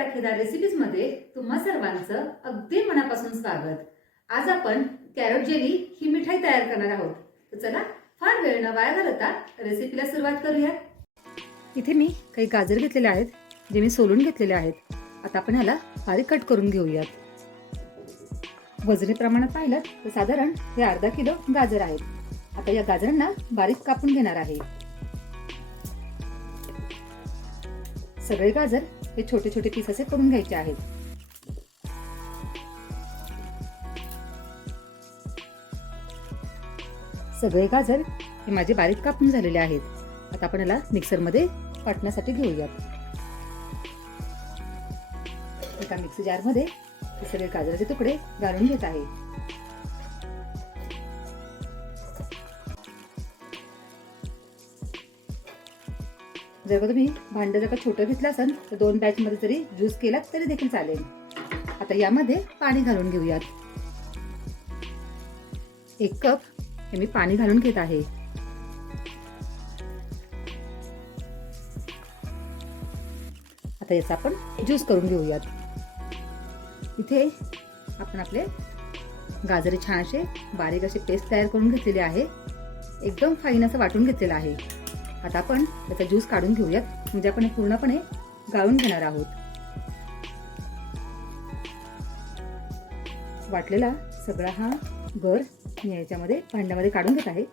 तडाखेदार रेसिपीजमध्ये तुम्हा सर्वांचं अगदी मनापासून स्वागत. आज आपण कॅरट जेली ही मिठाई तयार करणार आहोत. तर चला फार वेळ न वाया घालवता रेसिपीला सुरुवात करूया. इथे मी काही गाजर घेतलेले आहेत जे मी सोलून घेतलेले आहेत. आता आपण ह्याला बारीक कट करून घेऊयात. वजनी प्रमाणात पाहिलं तर साधारण हे अर्धा किलो गाजर आहेत. आता या गाजरांना बारीक कापून घेणार आहे. सगळे गाजर हे छोटे छोटे पीस असे करून घ्यायचे आहेत. सगळे गाजर हे माझे बारीक कापून झालेले आहेत. आता आपण याला मिक्सरमध्ये वाटण्यासाठी घेऊयात. एका मिक्सी जारमध्ये हे सगळे गाजराचे तुकडे घालून घेत आहे. जर का तुम्ही भांड जर का छोटं घेतलं असेल तर दोन बॅचमध्ये जरी ज्यूस केला तरी देखील चालेल. आता यामध्ये पाणी घालून घेऊयात. एक कप हे मी पाणी घालून घेत आहे. आता याचा आपण ज्यूस करून घेऊयात. इथे आपण आपले गाजरे छान असे बारीक असे पेस्ट तयार करून घेतलेले आहे. एकदम फाईन असं वाटून घेतलेलं आहे. आता आपण त्याचा ज्यूस काढून घेऊयात. म्हणजे आपण हे पूर्णपणे गाळून घेणार आहोत. वाटलेला सगळा हा गर मी याच्यामध्ये भांड्यामध्ये काढून घेत आहे.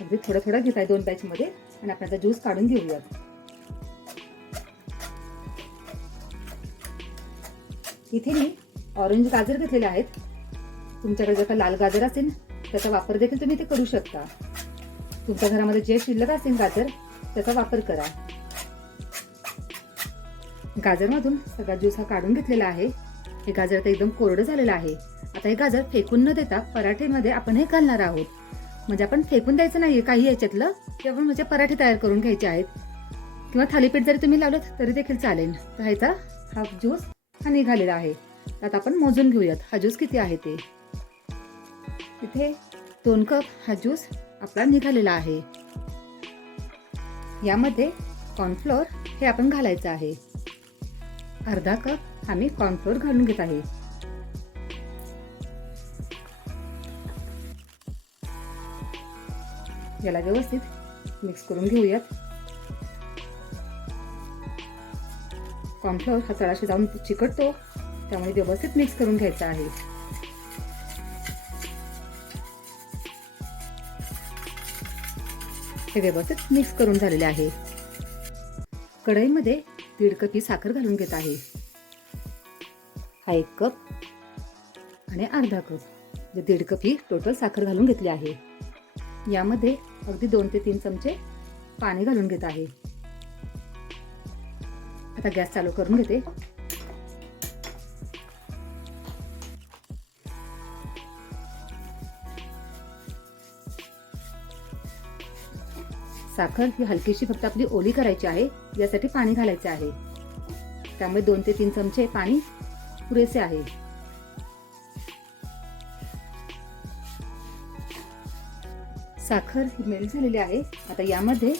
अगदी थोडं थोडं घेत आहे दोन बॅचमध्ये आणि आपण आता ज्यूस काढून घेऊयात. इथे मी ऑरेंज गाजर घेतलेले आहेत. तुमच्याकडे जर का लाल गाजर असेल त्याचा वापर देखील तुम्ही ते करू शकता. तुमच्या घरामध्ये जे शिल्लक असेल गाजर त्याचा वापर करा. गाजरमधून सगळा ज्यूस हा काढून घेतलेला आहे. हे गाजर आता एकदम कोरडं झालेलं आहे. आता हे गाजर फेकून न देता पराठेमध्ये आपण हे घालणार आहोत. म्हणजे आपण फेकून द्यायचं नाही काही याच्यातलं ते आपण म्हणजे पराठे तयार करून घ्यायचे आहेत. किंवा थालीपीठ जरी तुम्ही लावलं तरी देखील चालेल. तर ह्याचा हा ज्यूस हा निघालेला आहे. आता आपण मोजून घेऊयात हा ज्यूस किती आहे ते. इथे दोन कप हा ज्यूस आपला निघालेला आहे. यामध्ये कॉर्नफ्लोअर हे आपण घालायचं आहे. अर्धा कप आम्ही कॉर्नफ्लोअर घालून घेत आहे. याला व्यवस्थित मिक्स करून घेऊयात. कॉर्नफ्लोअर हा तळाशी जाऊन चिकटतो त्यामुळे व्यवस्थित मिक्स करून घ्यायचा आहे. हे व्यवस्थित मिक्स करून झालेले आहे. कढईमध्ये दीड कप ही साखर घालून घेत आहे. हा एक कप आणि अर्धा कप म्हणजे दीड कप ही टोटल साखर घालून घेतली आहे. यामध्ये अगदी दोन ते तीन चमचे पाणी घालून घेत आहे. आता गॅस चालू करून घेते. साखर ही हलकीशी फक्त आपली ओली करायची आहे यासाठी पाणी घालायचे आहे. त्यामुळे दोन ते तीन चमचे पाणी पुरेसे आहे. साखर ही मेल्ट झालेली आहे. आता यामध्ये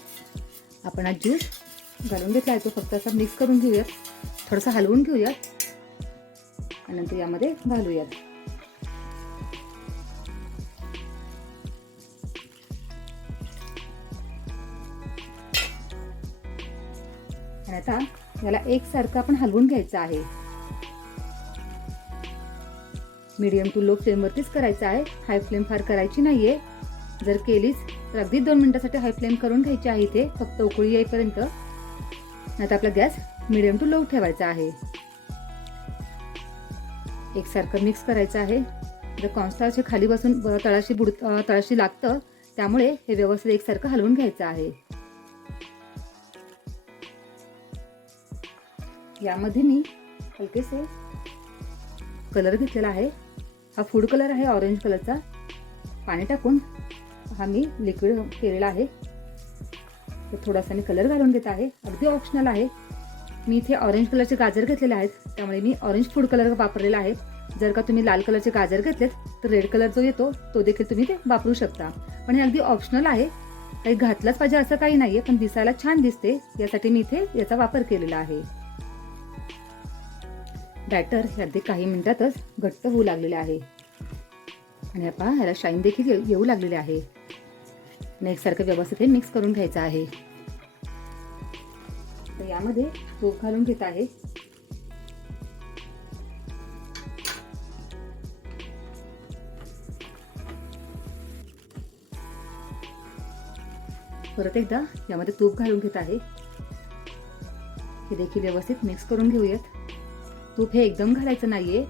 आपण हा ज्यूस घालून घेतला आहे. तो फक्त असा मिक्स करून घेऊयात. थोडासा हलवून घेऊयात. आणि नंतर यामध्ये घालूयात. याला एकसारखं आपण हलवून घ्यायचं आहे. मीडियम टू लो फ्लेमवरतीच करायचं आहे. हाय फ्लेम फार करायची नाहीये. जर केलीच तर अगदी दोन मिनिटासाठी हाय फ्लेम करून घ्यायची आहे इथे. फक्त उकळी येईपर्यंत. आता आपला गॅस मीडियम टू लो ठेवायचा आहे. एकसारखं मिक्स करायचं आहे. जर कॉन्स्टार्च हे खाली बसून तळाशी बुड तळाशी लागतं त्यामुळे हे व्यवस्थित एकसारखं हलवून घ्यायचं आहे. यामध्ये मी हलकेसे कलर घेतलेला आहे. हा फूड कलर आहे ऑरेंज कलरचा. पाणी टाकून हा मी लिक्विड केलेला आहे. तर थोडासा मी कलर घालून घेत आहे. अगदी ऑप्शनल आहे. मी इथे ऑरेंज कलरचे गाजर घेतलेले आहेत. त्यामुळे मी ऑरेंज फूड कलर वापरलेला आहे. जर का तुम्ही लाल कलरचे गाजर घेतलेत तर रेड कलर जो येतो तो देखील तुम्ही ते वापरू शकता. पण हे अगदी ऑप्शनल आहे. काही घातलंच पाहिजे असं काही नाहीये पण दिसायला छान दिसते. यासाठी मी इथे याचा वापर केलेला आहे. बॅटर सध्या काही मिनिटातच घट्ट होऊ लागलेले आहे. आणि आपण ह्याला शाईन देखील येऊ- येऊ लागलेले आहे. आणि एकसारखं व्यवस्थित हे मिक्स करून घ्यायचं आहे. तर यामध्ये तूप घालून घेत आहे. परत एकदा यामध्ये तूप घालून घेत आहे. हे देखील व्यवस्थित मिक्स करून घेऊयात. तूप हे एकदम घालायचं नाहीये.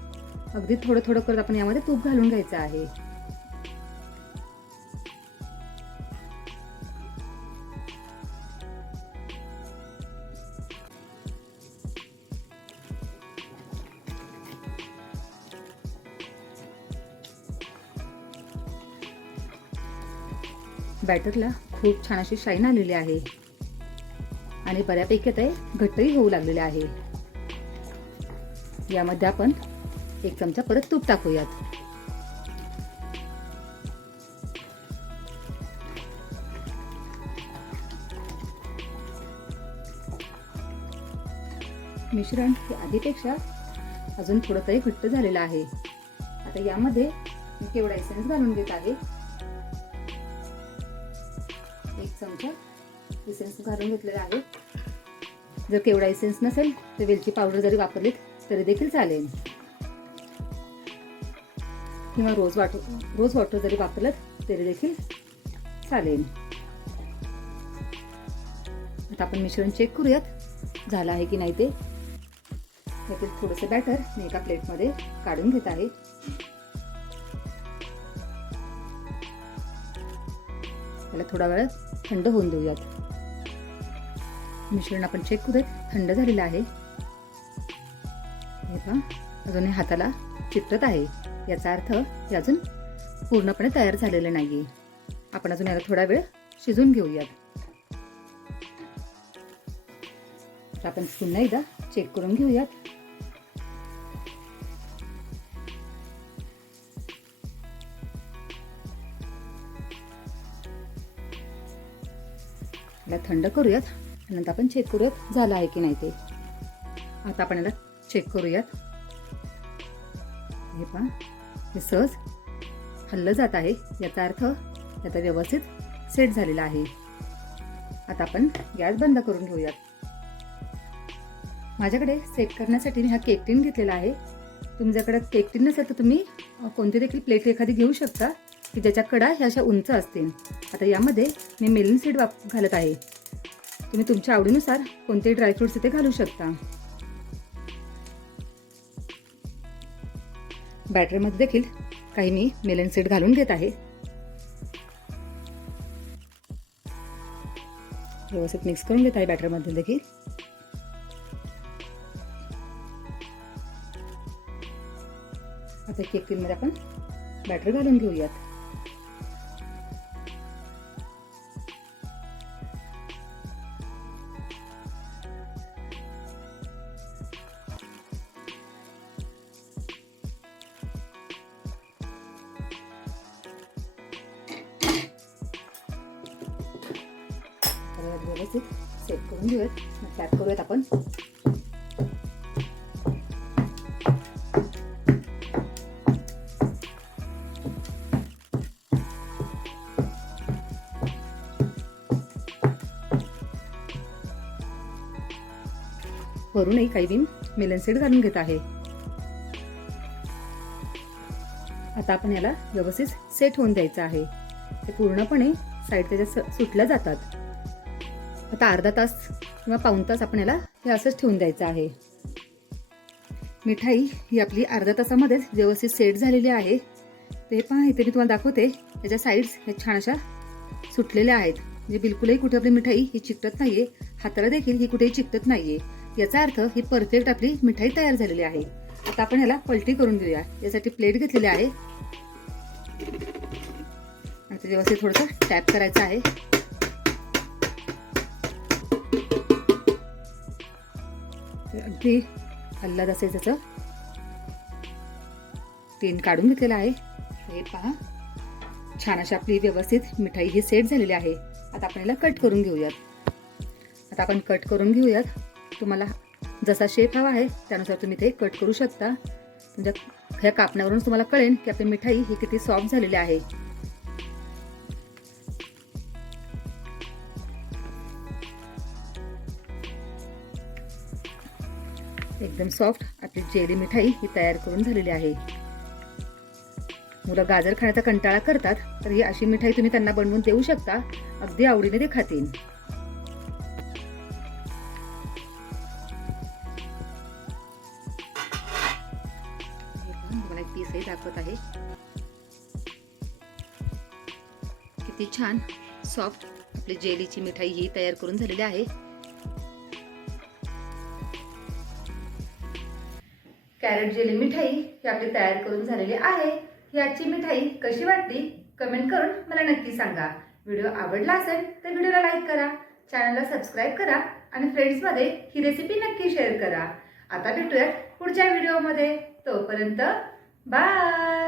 अगदी थोडं थोडं करत आपण यामध्ये तूप घालून घ्यायचं आहे. बॅटरला खूप छान अशी शाईन आलेली आहे. आणि बऱ्यापैकी ते घट्टही होऊ लागलेले आहे. यामध्ये आपण एक चमचा परत तूप टाकूयात. मिश्रण हे आधीपेक्षा अजून थोडं तरी घट्ट झालेलं आहे. आता यामध्ये मी केवढा एसेन्स घालून घेत आहे? एक चमचा इसेन्स घालून घेतलेला आहे. जर केवढा इसेन्स नसेल तर वेलची पावडर जरी वापरलीत तरी देखील चालेल. किंवा रोज वॉटर रोज वॉटर जरी वापरलं तरी देखील चालेल. आता आपण मिश्रण चेक करूयात. झालं आहे की नाही ते? त्यातील थोडंसं बॅटर मी एका प्लेटमध्ये काढून घेत आहे. त्याला थोडा वेळ थंड होऊन देऊयात. मिश्रण आपण चेक करूयात. थंड झालेलं आहे. हे अजून हे हाताला चिकटत आहे. याचा अर्थ हे अजून पूर्णपणे तयार झालेलं नाहीये. आपण अजून याला थोडा वेळ शिजून घेऊयात. तर आपण पुन्हा एकदा चेक करून घेऊयात. थंड करूयात. नंतर आपण चेक करूयात झालं आहे की नाही ते. आता आपण याला चेक करूयात. हे पहा. हे सहज हल्लं जात आहे. याचा अर्थ याचा व्यवस्थित सेट झालेला आहे. आता आपण गॅस बंद करून घेऊयात. माझ्याकडे सेट करण्यासाठी मी हा केक टिन घेतलेला आहे. तुमच्याकडे केक टिन नसेल तर तुम्ही कोणती देखील प्लेट एखादी घेऊ शकता की ज्याच्या कडा ह्या अशा उंच असतील. आता यामध्ये मी मेलिन सीड वाप घालत आहे. तुम्ही तुमच्या आवडीनुसार कोणतेही ड्रायफ्रुट्स इथे घालू शकता. बॅटरीमध्ये देखील काही मी मेलन सीड घालून घेत आहे. व्यवस्थित मिक्स करून घेत आहे बॅटरमध्ये देखील. आता केकमध्ये आपण बॅटर घालून घेऊयात. व्यवस्थित सेट करून घेऊयात मग त्यात करूयात आपण वरूनही काही मी मेलन सीड घालून घेत आहे. आता आपण याला व्यवस्थित सेट होऊन द्यायचं आहे. ते पूर्णपणे साईड त्याच्या सुटल्या जातात. आता अर्धा तास किंवा पाऊण तास आपण याला हे असंच ठेवून द्यायचं आहे. मिठाई ही आपली अर्धा तासामध्येच व्यवस्थित सेट झालेली आहे. ते पहा इथे मी तुम्हाला दाखवते. याच्या साईड्स ह्या छान अशा सुटलेल्या आहेत. म्हणजे बिलकुलही कुठे आपली मिठाई ही चिकटत नाहीये. हाताला देखील ही कुठेही चिकटत नाहीये. याचा अर्थ ही परफेक्ट आपली मिठाई तयार झालेली आहे. आता आपण याला पलटी करून घेऊया. यासाठी प्लेट घेतलेली आहे. आता व्यवस्थित थोडंसं टॅप करायचं आहे. अगदी हल्ला असेल त्याचं. टीन काढून घेतलेलं आहे. हे पहा. छान अशी आपली व्यवस्थित मिठाई ही सेट झालेली आहे. आता आपण याला कट करून घेऊयात. आता आपण कट करून घेऊयात. तुम्हाला जसा शेप हवा आहे त्यानुसार तुम्ही ते कट करू शकता. तुमच्या ह्या कापण्यावरून तुम्हाला कळेल की आपली मिठाई ही किती सॉफ्ट झालेली आहे. एकदम सॉफ्ट आपली जेली मिठाई ही तयार करून झालेली आहे. मुलं गाजर खाण्याचा कंटाळा करतात तर ही अशी मिठाई तुम्ही त्यांना बनवून देऊ शकता. अगदी आवडीने ते खातील. तुम्हाला एक पीसही दाखवत आहे. किती छान सॉफ्ट आपली जेलीची मिठाई ही तयार करून झालेली आहे. कॅरेट जेली मिठाई ही आपली तयार करून झालेली आहे. ही आजची मिठाई कशी वाटली? कमेंट करून मला नक्की सांगा. व्हिडिओ आवडला असेल तर व्हिडिओला लाईक करा. चॅनलला सबस्क्राईब करा आणि फ्रेंड्समध्ये ही रेसिपी नक्की शेअर करा. आता भेटूयात पुढच्या व्हिडिओमध्ये. तोपर्यंत बाय!